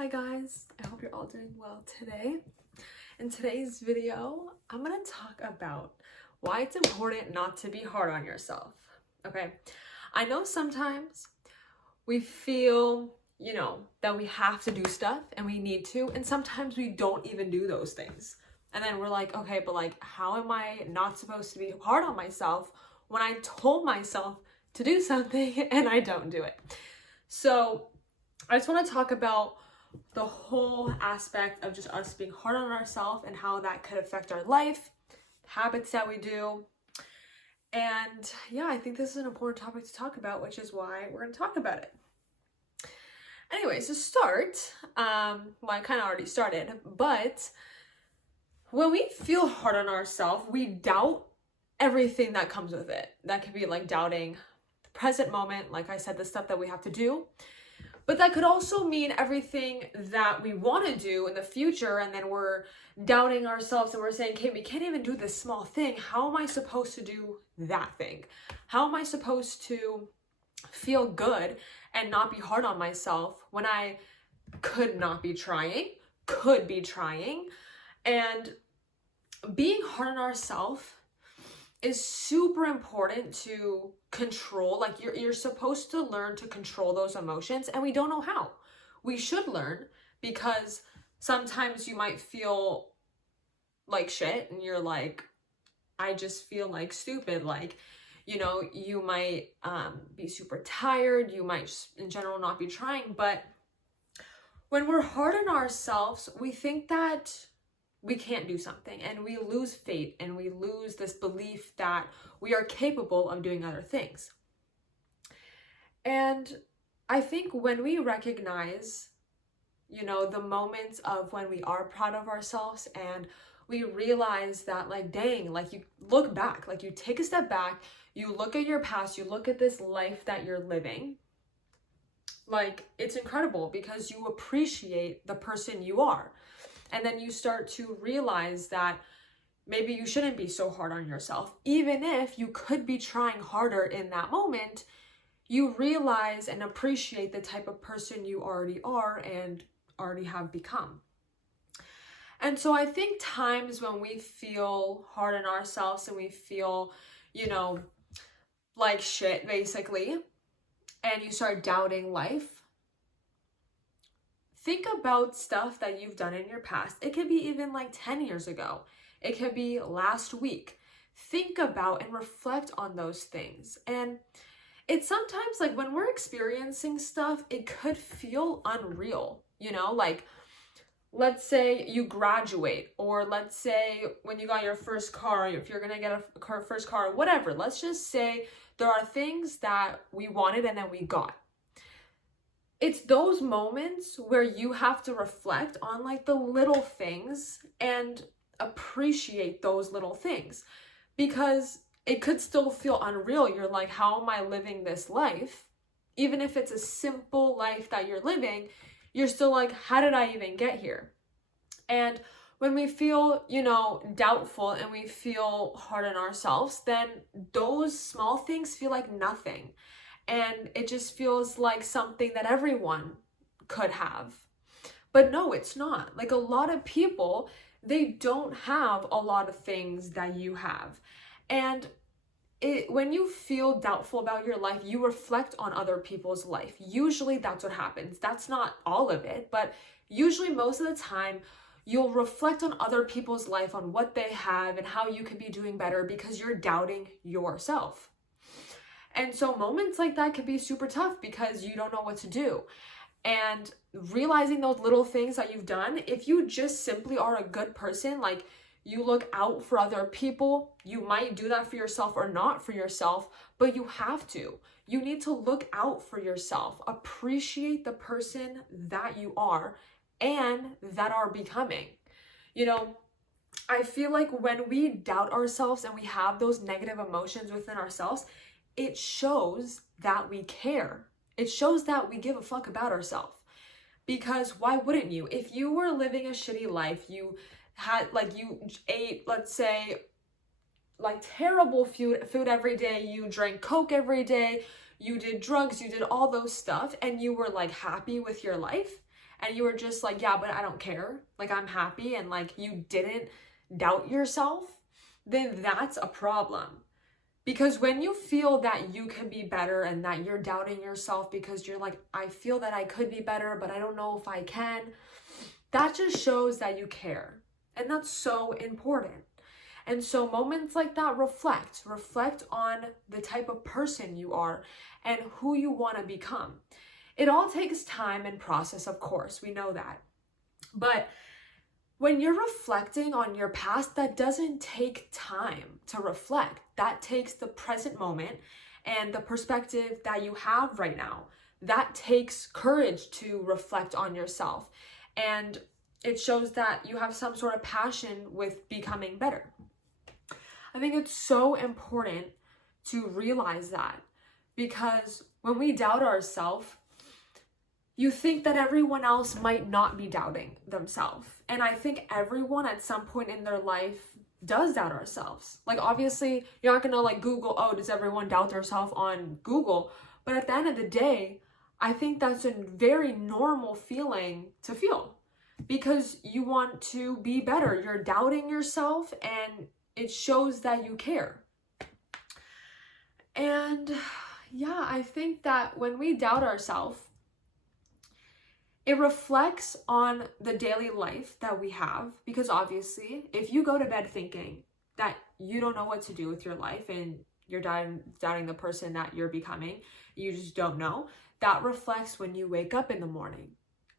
Hi guys, I hope you're all doing well today. In today's video, I'm gonna talk about why it's important not to be hard on yourself. Okay, I know sometimes we feel, that we have to do stuff and we need to, and sometimes we don't even do those things. And then we're like, okay, but like, how am I not supposed to be hard on myself when I told myself to do something and I don't do it? So I just want to talk about the whole aspect of just us being hard on ourselves and how that could affect our life, habits that we do. And yeah, I think this is an important topic to talk about, which is why we're going to talk about it. Anyways, to start, I kind of already started, but when we feel hard on ourselves, we doubt everything that comes with it. That could be like doubting the present moment, like I said, the stuff that we have to do. But that could also mean everything that we want to do in the future, and then we're doubting ourselves and we're saying, okay, we can't even do this small thing. How am I supposed to do that thing? How am I supposed to feel good and not be hard on myself when I could not be trying, could be trying? And being hard on ourselves is super important to control. Like you're supposed to learn to control those emotions, and we don't know how. We should learn, because sometimes you might feel like shit and you're like, I just feel like stupid. Like, you might be super tired. You might just in general not be trying. But when we're hard on ourselves, we think that we can't do something, and we lose faith, and we lose this belief that we are capable of doing other things. And I think when we recognize, the moments of when we are proud of ourselves, and we realize that, like, dang, like, you look back, like, you take a step back, you look at your past, you look at this life that you're living, like, it's incredible because you appreciate the person you are. And then you start to realize that maybe you shouldn't be so hard on yourself. Even if you could be trying harder in that moment, you realize and appreciate the type of person you already are and already have become. And so I think times when we feel hard on ourselves and we feel, like shit, basically, and you start doubting life, think about stuff that you've done in your past. It could be even like 10 years ago. It could be last week. Think about and reflect on those things. And it's sometimes like when we're experiencing stuff, it could feel unreal, like let's say you graduate, or let's say when you got your first car, if you're going to get a first car, whatever. Let's just say there are things that we wanted and then we got. It's those moments where you have to reflect on like the little things and appreciate those little things, because it could still feel unreal. You're like, how am I living this life? Even if it's a simple life that you're living, you're still like, how did I even get here? And when we feel, doubtful and we feel hard on ourselves, then those small things feel like nothing. And it just feels like something that everyone could have. But no, it's not. Like a lot of people, they don't have a lot of things that you have. And when you feel doubtful about your life, you reflect on other people's life. Usually that's what happens. That's not all of it, but usually most of the time, you'll reflect on other people's life, on what they have and how you could be doing better, because you're doubting yourself. And so moments like that can be super tough because you don't know what to do. And realizing those little things that you've done, if you just simply are a good person, like you look out for other people, you might do that for yourself or not for yourself, but you have to. You need to look out for yourself, appreciate the person that you are and that are becoming. I feel like when we doubt ourselves and we have those negative emotions within ourselves, it shows that we care. It shows that we give a fuck about ourselves. Because why wouldn't you? If you were living a shitty life, you ate, let's say, like terrible food every day, you drank Coke every day, you did drugs, you did all those stuff, and you were like happy with your life, and you were just like, yeah, but I don't care, like I'm happy, and like you didn't doubt yourself, then that's a problem. Because when you feel that you can be better and that you're doubting yourself because you're like, I feel that I could be better, but I don't know if I can, that just shows that you care. And that's so important. And so moments like that, reflect on the type of person you are and who you want to become. It all takes time and process, of course, we know that. But when you're reflecting on your past, that doesn't take time to reflect. That takes the present moment and the perspective that you have right now. That takes courage to reflect on yourself. And it shows that you have some sort of passion with becoming better. I think it's so important to realize that, because when we doubt ourselves, you think that everyone else might not be doubting themselves. And I think everyone at some point in their life does doubt ourselves. Like, obviously, you're not gonna like Google, oh, does everyone doubt themselves on Google? But at the end of the day, I think that's a very normal feeling to feel, because you want to be better. You're doubting yourself, and it shows that you care. And yeah, I think that when we doubt ourselves, it reflects on the daily life that we have, because obviously, if you go to bed thinking that you don't know what to do with your life and you're doubting the person that you're becoming, you just don't know, that reflects when you wake up in the morning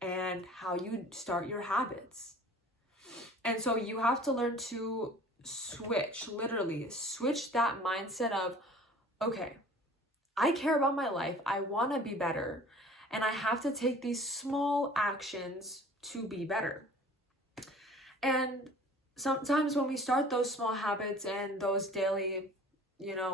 and how you start your habits. And so you have to learn to literally switch that mindset of, okay, I care about my life, I want to be better, and I have to take these small actions to be better. And sometimes when we start those small habits and those daily,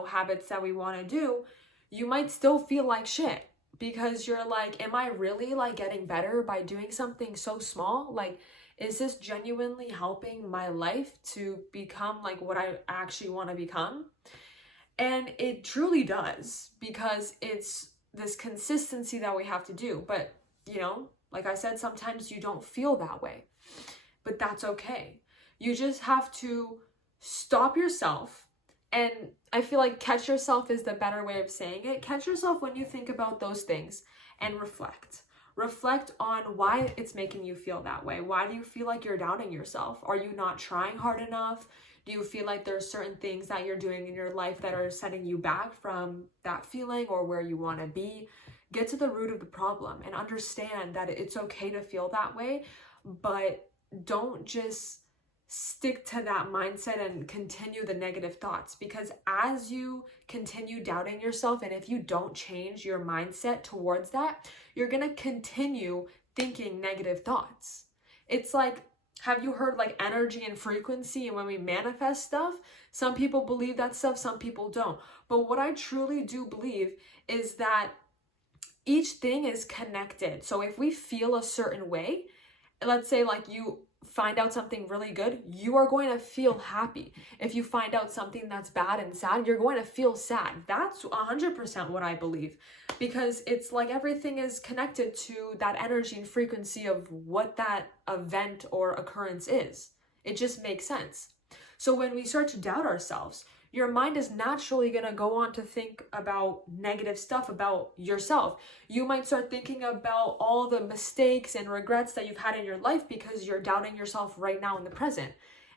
habits that we want to do, you might still feel like shit, because you're like, am I really like getting better by doing something so small? Like, is this genuinely helping my life to become like what I actually want to become? And it truly does, because it's this consistency that we have to do. But, like I said, sometimes you don't feel that way, but that's okay. You just have to stop yourself. And I feel like catch yourself is the better way of saying it. Catch yourself when you think about those things and reflect. Reflect on why it's making you feel that way. Why do you feel like you're doubting yourself? Are you not trying hard enough? Do you feel like there's certain things that you're doing in your life that are setting you back from that feeling or where you want to be? Get to the root of the problem and understand that it's okay to feel that way, but don't just stick to that mindset and continue the negative thoughts, because as you continue doubting yourself, and if you don't change your mindset towards that, you're going to continue thinking negative thoughts. It's like, have you heard like energy and frequency, and when we manifest stuff, some people believe that stuff, some people don't. But what I truly do believe is that each thing is connected. So if we feel a certain way, let's say like you find out something really good, you are going to feel happy. If you find out something that's bad and sad, you're going to feel sad. That's 100% what I believe, because it's like everything is connected to that energy and frequency of what that event or occurrence is. It just makes sense. So when we start to doubt ourselves, your mind is naturally going to go on to think about negative stuff about yourself. You might start thinking about all the mistakes and regrets that you've had in your life because you're doubting yourself right now in the present.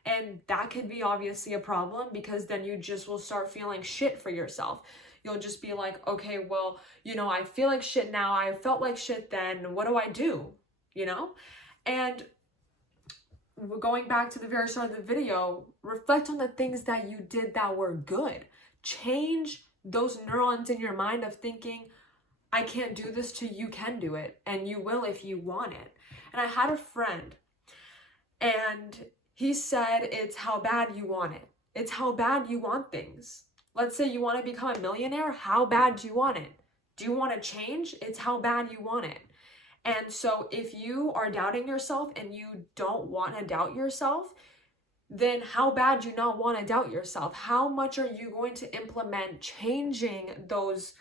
And that could be obviously a problem, because then you just will start feeling shit for yourself. You'll just be like, okay, well, I feel like shit now. I felt like shit then. What do I do? And going back to the very start of the video, reflect on the things that you did that were good. Change those neurons in your mind of thinking, I can't do this, to you can do it, and you will if you want it. And I had a friend, and he said, it's how bad you want it. It's how bad you want things. Let's say you want to become a millionaire. How bad do you want it? Do you want to change? It's how bad you want it. And so if you are doubting yourself and you don't want to doubt yourself, then how bad do you not want to doubt yourself? How much are you going to implement changing those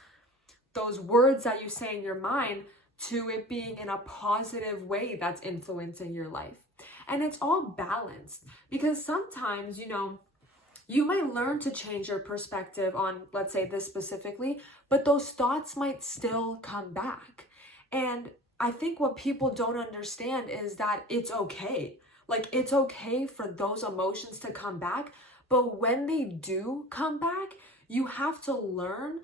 words that you say in your mind to it being in a positive way that's influencing your life. And it's all balanced, because sometimes, you might learn to change your perspective on, let's say, this specifically, but those thoughts might still come back. And I think what people don't understand is that it's okay. Like, it's okay for those emotions to come back, but when they do come back, you have to learn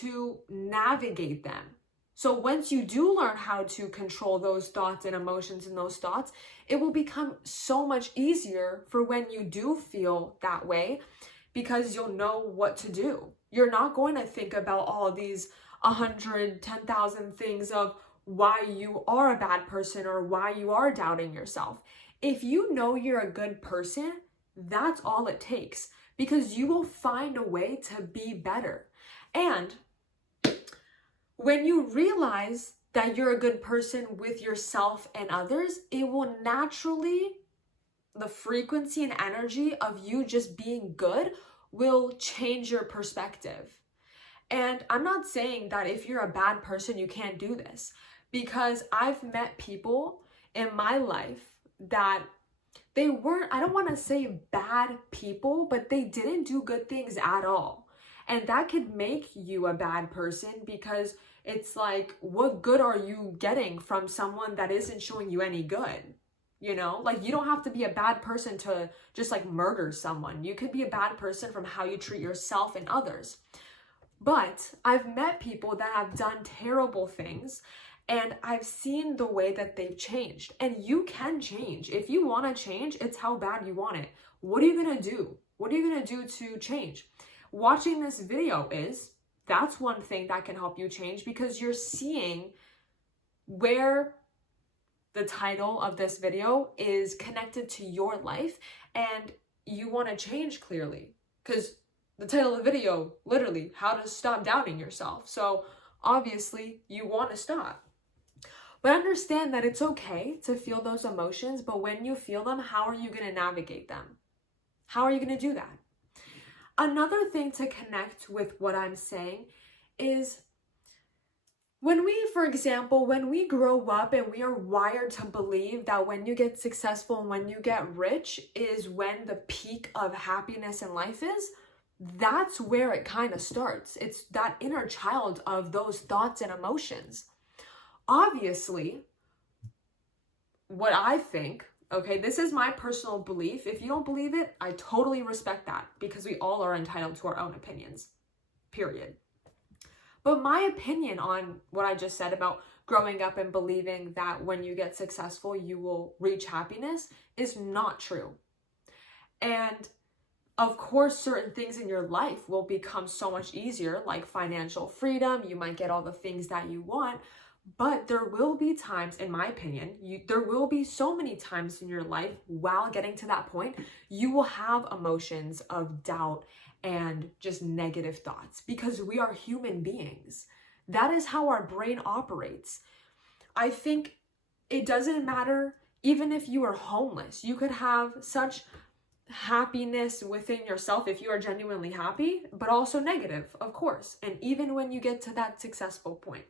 to navigate them. So once you do learn how to control those thoughts and emotions and those thoughts, it will become so much easier for when you do feel that way, because you'll know what to do. You're not going to think about all these 110,000 things of why you are a bad person or why you are doubting yourself. If you know you're a good person, that's all it takes, because you will find a way to be better. And when you realize that you're a good person with yourself and others, it will naturally, the frequency and energy of you just being good will change your perspective. And I'm not saying that if you're a bad person, you can't do this, because I've met people in my life that they weren't, I don't want to say bad people, but they didn't do good things at all. And that could make you a bad person, because it's like, what good are you getting from someone that isn't showing you any good? Like, you don't have to be a bad person to just like murder someone. You could be a bad person from how you treat yourself and others. But I've met people that have done terrible things, and I've seen the way that they've changed. And you can change. If you want to change, it's how bad you want it. What are you going to do? What are you going to do to change? Watching this video that's one thing that can help you change, because you're seeing where the title of this video is connected to your life, and you want to change clearly, because the title of the video, literally, how to stop doubting yourself. So obviously you want to stop. But understand that it's okay to feel those emotions, but when you feel them, how are you going to navigate them? How are you going to do that? Another thing to connect with what I'm saying is when we grow up and we are wired to believe that when you get successful and when you get rich is when the peak of happiness in life is, that's where it kind of starts. It's that inner child of those thoughts and emotions. Obviously, what I think, okay, this is my personal belief. If you don't believe it, I totally respect that, because we all are entitled to our own opinions, period. But my opinion on what I just said about growing up and believing that when you get successful, you will reach happiness is not true. And of course, certain things in your life will become so much easier, like financial freedom. You might get all the things that you want, but there will be times, in my opinion, there will be so many times in your life while getting to that point, you will have emotions of doubt and just negative thoughts, because we are human beings. That is how our brain operates. I think it doesn't matter, even if you are homeless, you could have such happiness within yourself if you are genuinely happy, but also negative, of course. And even when you get to that successful point.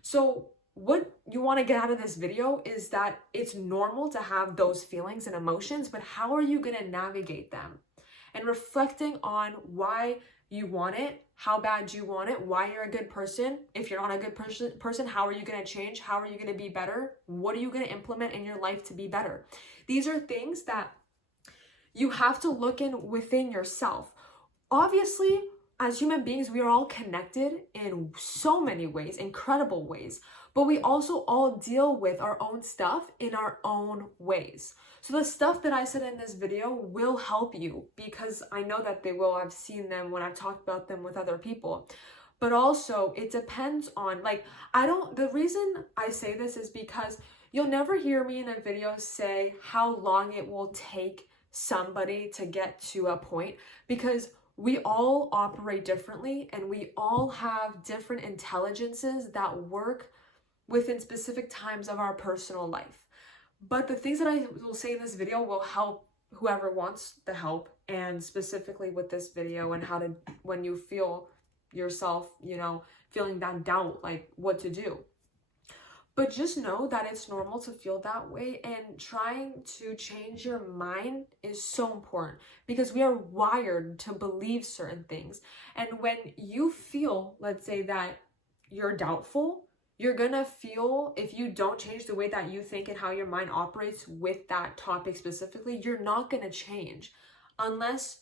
So what you want to get out of this video is that it's normal to have those feelings and emotions, but how are you going to navigate them? And reflecting on why you want it, how bad you want it, why you're a good person. If you're not a good person, how are you going to change? How are you going to be better? What are you going to implement in your life to be better? These are things that you have to look within yourself. Obviously, as human beings, we are all connected in so many ways, incredible ways, but we also all deal with our own stuff in our own ways. So the stuff that I said in this video will help you, because I know that they will. I've seen them when I've talked about them with other people. But also it depends on, the reason I say this is because you'll never hear me in a video say how long it will take somebody to get to a point, because we all operate differently and we all have different intelligences that work within specific times of our personal life. But the things that I will say in this video will help whoever wants the help, and specifically with this video and how to, when you feel yourself, feeling that doubt, like what to do. But just know that it's normal to feel that way, and trying to change your mind is so important because we are wired to believe certain things. And when you feel, let's say, that you're doubtful, you're gonna feel, if you don't change the way that you think and how your mind operates with that topic specifically, you're not gonna change unless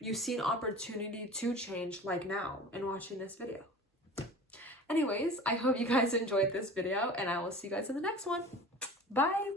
you see an opportunity to change, like now and watching this video. Anyways, I hope you guys enjoyed this video, and I will see you guys in the next one. Bye!